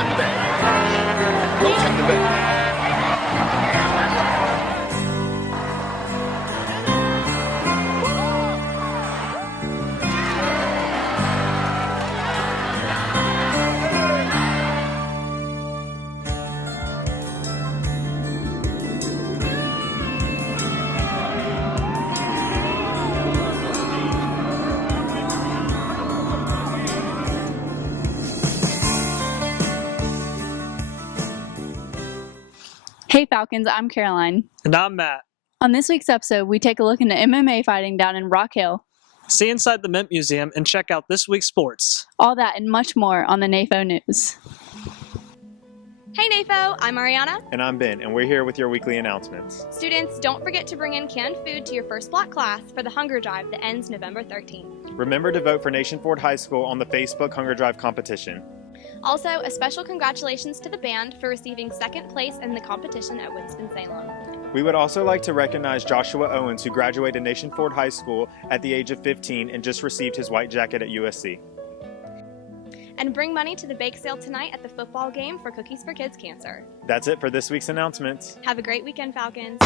time back. No time back. Hey Falcons, I'm Caroline. And I'm Matt. On this week's episode, we take a look into MMA fighting down in Rock Hill. See inside the Mint Museum and check out this week's sports. All that and much more on the Nafo News. Hey Nafo, I'm Ariana. And I'm Ben, and we're here with your weekly announcements. Students, don't forget to bring in canned food to your first block class for the Hunger Drive that ends November 13th. Remember to vote for Nation Ford High School on the Facebook Hunger Drive competition. Also, a special congratulations to the band for receiving second place in the competition at Winston-Salem. We would also like to recognize Joshua Owens, who graduated Nation Ford High School at the age of 15 and just received his white jacket at USC. And bring money to the bake sale tonight at the football game for Cookies for Kids Cancer. That's it for this week's announcements. Have a great weekend, Falcons.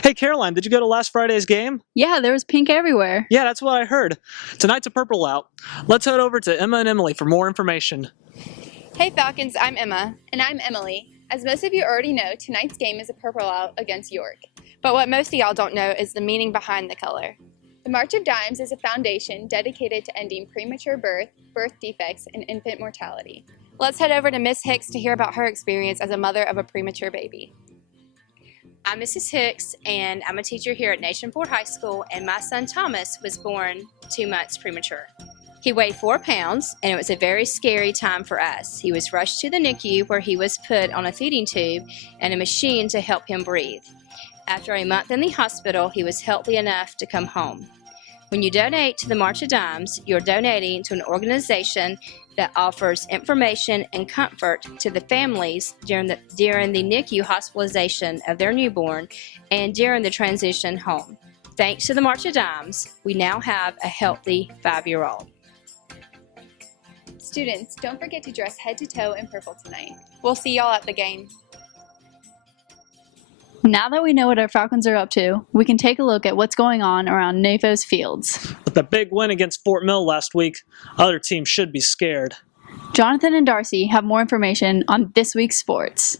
Hey Caroline, did you go to last Friday's game? Yeah, there was pink everywhere. Yeah, that's what I heard. Tonight's a purple out. Let's head over to Emma and Emily for more information. Hey Falcons, I'm Emma. And I'm Emily. As most of you already know, tonight's game is a purple out against York. But what most of y'all don't know is the meaning behind the color. The March of Dimes is a foundation dedicated to ending premature birth, birth defects, and infant mortality. Let's head over to Miss Hicks to hear about her experience as a mother of a premature baby. I'm Mrs. Hicks, and I'm a teacher here at Nation Ford High School, and my son Thomas was born 2 months premature. He weighed 4 pounds, and it was a very scary time for us. He was rushed to the NICU where he was put on a feeding tube and a machine to help him breathe. After a month in the hospital, he was healthy enough to come home. When you donate to the March of Dimes, you're donating to an organization that offers information and comfort to the families during the NICU hospitalization of their newborn and during the transition home. Thanks to the March of Dimes, we now have a healthy 5-year-old. Students, don't forget to dress head to toe in purple tonight. We'll see y'all at the game. Now that we know what our Falcons are up to, we can take a look at what's going on around Nafo's fields. With the big win against Fort Mill last week, other teams should be scared. Jonathan and Darcy have more information on this week's sports.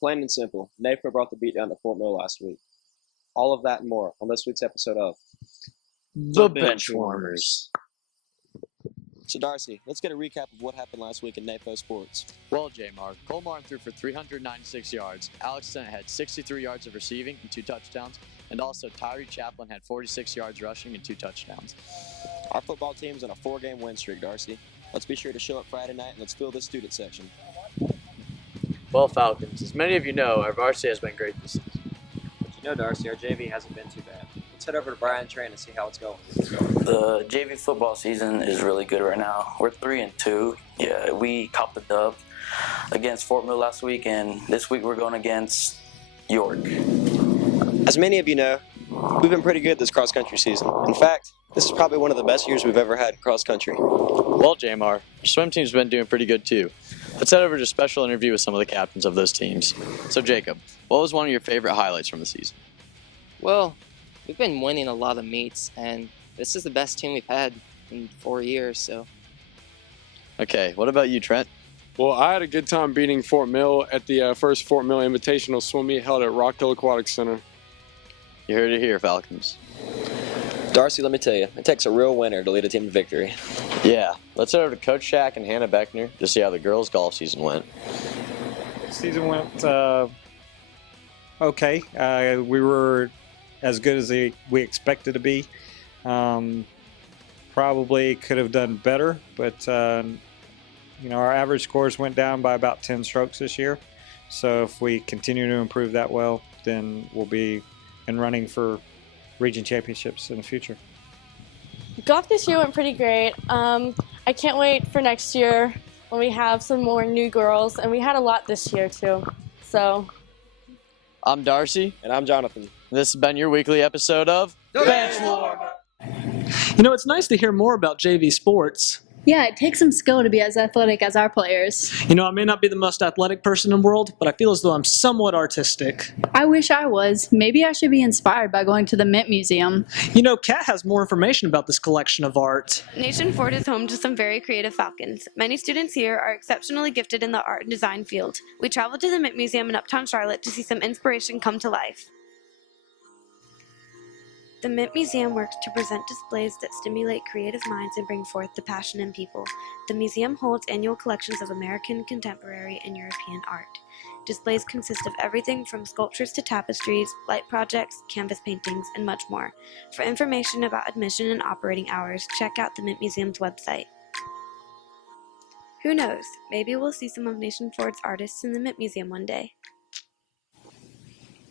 Plain and simple, Nafo brought the beat down to Fort Mill last week. All of that and more on this week's episode of The Benchwarmers. So Darcy, let's get a recap of what happened last week in Nafo sports. Well, J-Mar, Cole Martin threw for 396 yards. Alex Stent had 63 yards of receiving and 2 touchdowns. And also Tyree Chaplin had 46 yards rushing and 2 touchdowns. Our football team's on a 4-game win streak, Darcy. Let's be sure to show up Friday night and let's fill this student section. Well, Falcons, as many of you know, our varsity has been great this season. But you know, Darcy, our JV hasn't been too bad. Let's head over to Brian Tran and see how it's going. The JV football season is really good right now. We're 3-2. Yeah, we copped the dub against Fort Mill last week, and this week we're going against York. As many of you know, we've been pretty good this cross-country season. In fact, this is probably one of the best years we've ever had cross-country. Well, Jamar, our swim team's been doing pretty good too. Let's head over to a special interview with some of the captains of those teams. So Jacob, what was one of your favorite highlights from the season? Well, we've been winning a lot of meets, and this is the best team we've had in 4 years, so. Okay, what about you, Trent? Well, I had a good time beating Fort Mill at the first Fort Mill Invitational swim meet held at Rock Hill Aquatic Center. You heard it here, Falcons. Darcy, let me tell you, it takes a real winner to lead a team to victory. Yeah, let's head over to Coach Shack and Hannah Beckner to see how the girls' golf season went. Season went okay. We were as good as we expected to be. Probably could have done better, but our average scores went down by about 10 strokes this year. So if we continue to improve that well, then we'll be in running for region championships in the future. Golf this year went pretty great. I can't wait for next year when we have some more new girls, and we had a lot this year too. So I'm Darcy. And I'm Jonathan. This has been your weekly episode of Benchwarmer. It's nice to hear more about JV sports. Yeah, it takes some skill to be as athletic as our players. I may not be the most athletic person in the world, but I feel as though I'm somewhat artistic. I wish I was. Maybe I should be inspired by going to the Mint Museum. Kat has more information about this collection of art. Nation Ford is home to some very creative Falcons. Many students here are exceptionally gifted in the art and design field. We traveled to the Mint Museum in Uptown Charlotte to see some inspiration come to life. The Mint Museum works to present displays that stimulate creative minds and bring forth the passion in people. The museum holds annual collections of American, contemporary, and European art. Displays consist of everything from sculptures to tapestries, light projects, canvas paintings, and much more. For information about admission and operating hours, check out the Mint Museum's website. Who knows, maybe we'll see some of Nation Ford's artists in the Mint Museum one day.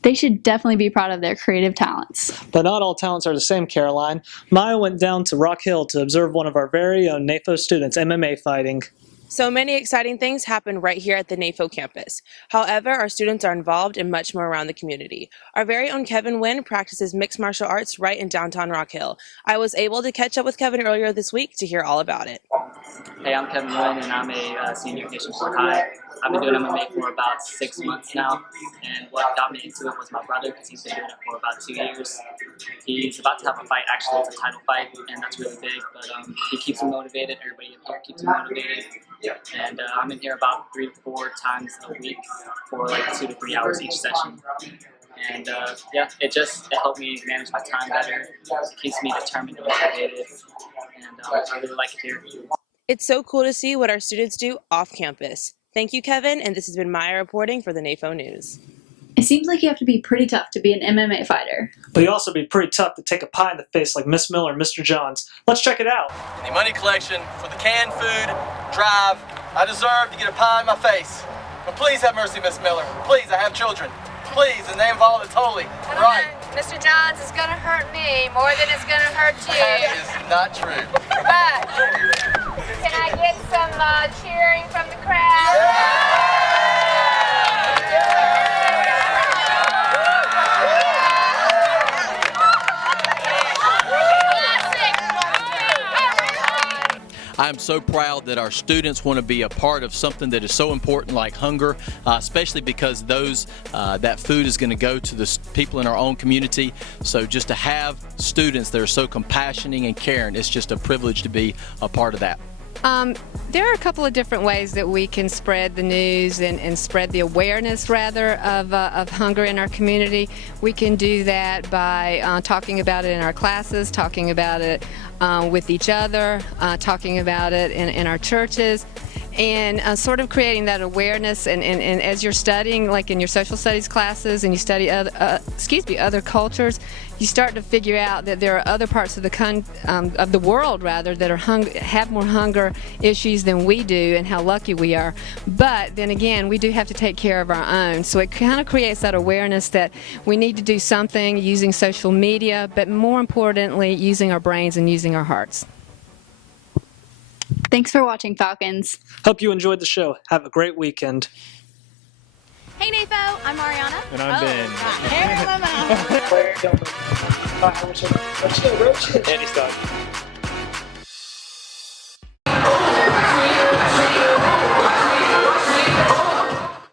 They should definitely be proud of their creative talents. But not all talents are the same, Caroline. Maya went down to Rock Hill to observe one of our very own Nafo students MMA fighting. So many exciting things happen right here at the Nafo campus. However, our students are involved in much more around the community. Our very own Kevin Wynn practices mixed martial arts right in downtown Rock Hill. I was able to catch up with Kevin earlier this week to hear all about it. Hey, I'm Kevin Wynn, and I'm a senior at Nation Ford High. I've been doing MMA for about 6 months now, and what got me into it was my brother, because he's been doing it for about 2 years. He's about to have a fight, actually. It's a title fight, and that's really big, but he keeps me motivated. Everybody in here keeps me motivated, and I'm in here about 3 to 4 times a week for like 2 to 3 hours each session. And it helped me manage my time better. It keeps me determined and motivated, and I really like it here. It's so cool to see what our students do off campus. Thank you, Kevin, and this has been Maya reporting for the Nafo News. It seems like you have to be pretty tough to be an MMA fighter. But you also be pretty tough to take a pie in the face like Miss Miller and Mr. Johns. Let's check it out. In the money collection for the canned food drive, I deserve to get a pie in my face. But please have mercy, Miss Miller. Please, I have children. Please, in the name of all that's holy. Right. Mr. Johns is gonna hurt me more than it's gonna hurt you. That is not true. But can I get some cheering from the crowd? I'm so proud that our students want to be a part of something that is so important like hunger, especially because that food is going to go to the people in our own community. So just to have students that are so compassionate and caring, it's just a privilege to be a part of that. There are a couple of different ways that we can spread the news and spread the awareness, rather, of hunger in our community. We can do that by talking about it in our classes, talking about it with each other, talking about it in our churches, and sort of creating that awareness. And as you're studying, like in your social studies classes, and you study other cultures, you start to figure out that there are other parts of the world, rather, that have more hunger issues than we do, and how lucky we are. But then again, we do have to take care of our own. So it kind of creates that awareness that we need to do something using social media, but more importantly, using our brains and using our hearts. Thanks for watching, Falcons. Hope you enjoyed the show. Have a great weekend. Hey Nafo, I'm Mariana. And I'm Ben. Hey, Mama. Andy's done.